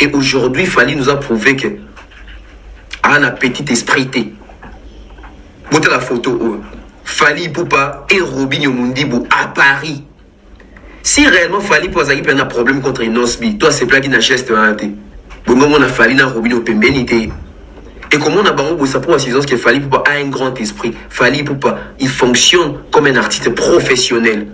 Et aujourd'hui, Fally nous a prouvé que a un petit esprit. Vous la photo, Fally Ipupa et Robinho Mundibu à Paris. Si réellement Fally Ipupa a un problème contre Inosbi, toi c'est pas qui n'a geste un thé. Bon, on a Fally na Robinho Pembenité. Et comment on a bango ça pour assurance que Fally Ipupa a un grand esprit. Fally Ipupa, il fonctionne comme un artiste professionnel.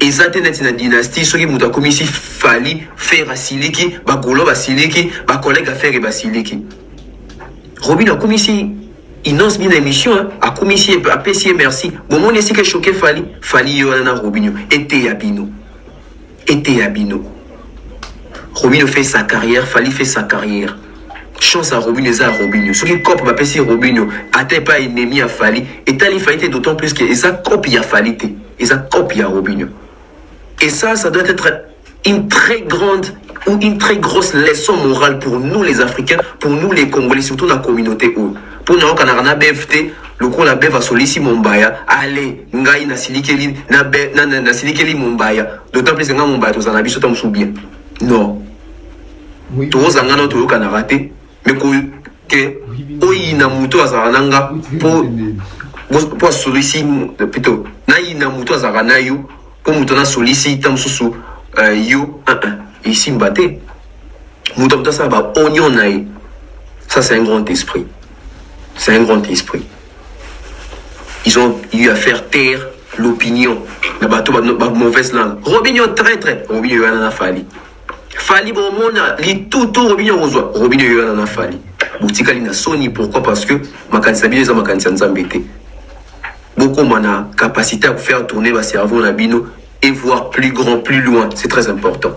Et ça c'est une dynastie, ceux qui m'ont commis ici Fally, faire à Siliki, Bagolo à Siliki, ba collègue à faire et Basiliki. Robinho a commis ici. Il n'ose bien l'émission, a commis ici, a payé merci. Bon, on est que choqué Fally. Fally, Yoana Robinho. Était Abino. Robinho fait sa carrière, Fally fait sa carrière. Chance à Robinho, et à Robinho. Ce qui copie, va passer Robinho. Atteint pas ennemi à Fally. Et t'as l'effet d'autant plus que ça copie à Fally. Et ça copie à Robinho. Et ça doit être une très grande ou une très grosse leçon morale pour nous les Africains, pour nous les Congolais, surtout la communauté où. Pour nous, quand on a BFT, le coup la BF va solliciter Mombaya, allez, ngai na silikeli, na silikeli Mombaya. D'autant plus que Mombaya, tous en habits, tout en bien. Non. Tous en gagnant, tout en raté. Mais que, oui, na muto à Zarananga, pour solliciter, plutôt, na ina muto à Zaranayu, pour mutona solliciter, tam sous, yo, ici, m'baté. ça va oignon naï. Ça, c'est un grand esprit. C'est un grand esprit. Ils ont eu à faire taire l'opinion. La bateau, mauvaise langue. Robinho, très. Robinho, il y a Fali. Fali, bon, tout, Robinho, Robinho, il y a Fali. Boutika, il y a Sony. Pourquoi? Parce que ma candidature, c'est ma candidature. Beaucoup de capacité à faire tourner le cerveau dans bino et voir plus grand, plus loin. C'est très important.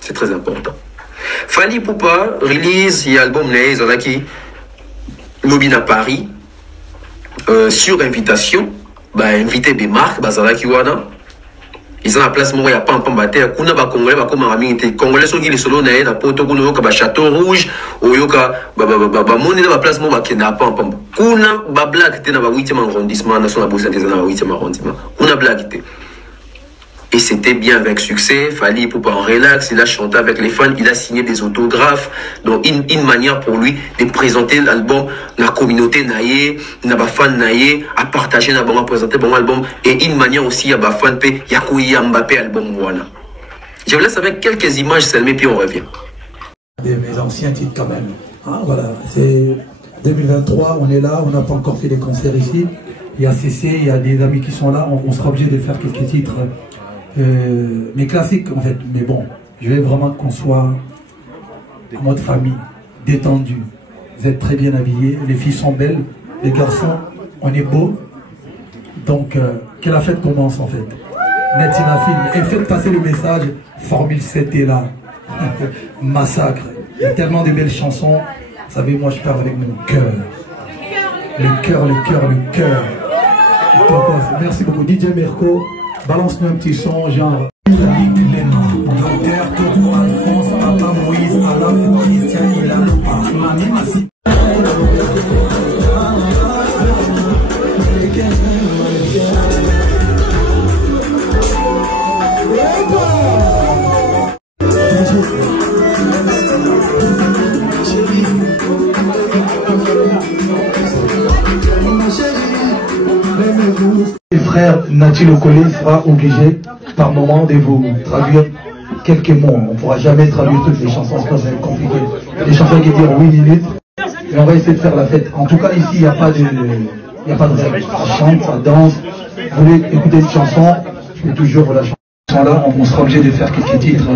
C'est très important. Fali Poupa release l'album qui Lobby à Paris sur invitation. Invité des marques, Bazalaki Wana. Ils ont la place, il n'y a pas un pambaté. Kuna ba Congolais, ba comme Ramité. Congolais sont qui les solos na na poto kuna yoka ba Château Rouge, ou yoka ba moni na ba place mo ba kena pas un pamba. Kuna ba black te na ba 8e arrondissement, na son la bourse des na 8e arrondissement. Kuna black te. Et c'était bien avec succès. Fali Poupa en relax, il a chanté avec les fans, il a signé des autographes. Donc une manière pour lui de présenter l'album, la communauté naïe, na ba fan naïe, à partager na bon présenter bon album et une manière aussi à ba fan pe Yakuya Mbappé album voilà. Je vous laisse avec quelques images seulement puis on revient. Mes anciens titres quand même. Hein, voilà, c'est 2023, on est là, on n'a pas encore fait des concerts ici. Il y a CC, il y a des amis qui sont là, on sera obligé de faire quelques titres. Mais classiques en fait, mais bon, je veux vraiment qu'on soit en mode famille, détendu. Vous êtes très bien habillés, les filles sont belles, les garçons, on est beaux. Donc, que la fête commence en fait. Netina Film, et faites passer le message, Formule 7 est là. Massacre, il y a tellement de belles chansons. Vous savez, moi je parle avec mon cœur. Le cœur. Merci beaucoup, DJ Merco. Balance-nous un petit son, genre. Le frère Nati Lokole sera obligé par moment de vous traduire quelques mots. On ne pourra jamais traduire toutes les chansons, ça va être compliqué. Les chansons qui durent 8 minutes, et on va essayer de faire la fête. En tout cas, ici, il n'y a pas de règle. Ça chante, ça danse. Vous voulez écouter une chanson, je vais toujours la chanson là, on sera obligé de faire quelques titres.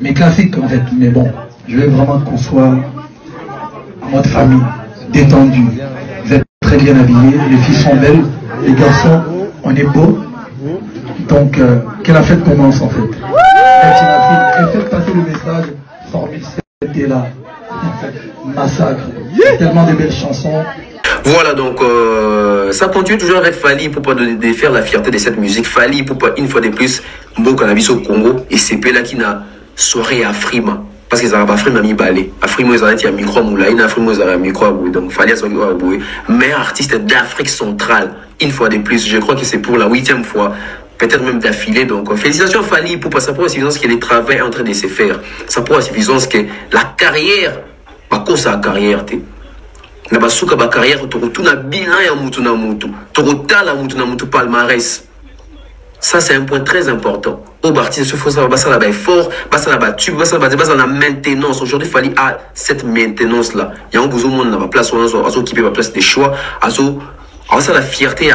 Mais classiques en fait. Mais bon, je veux vraiment qu'on soit en mode famille, détendu. Vous êtes très bien habillés, les filles sont belles, les garçons, on est beaux. Donc, que la fête commence en fait. Et faites passer le message, Formule 7 est là. Massacre, tellement de belles chansons. Voilà, donc ça continue toujours avec Fali pour pas de faire la fierté de cette musique. Fali pour pas une fois de plus, Mbo Cannabis au Congo, et c'est là qui n'a soirée à Frima. Parce qu'ils n'ont pas Frima mi balé. À Frima, ils ont dit à micro moula, ils ont Frima, ils ont micro aboué. Donc Fali a son aboué. Meilleur artiste d'Afrique centrale, une fois de plus. Je crois que c'est pour la 8e fois. Peut-être même d'affilée. Donc, félicitations Fali pour ça pour la suffisance que le travail est en train de se faire. Ça pour la suffisance que la carrière, pas quoi ça la carrière, na basuka ba carrière to retourna bilan ya mutu na mutu to rotala mutu na mutu palmarès. Ça c'est un point très important. Au artiste il faut savoir basa la ba effort, basa la ba tube, basa la maintenance. Aujourd'hui Fali a cette maintenance là. Il y a un besoin de la place on a qui peut la place des choix, aso ça la fierté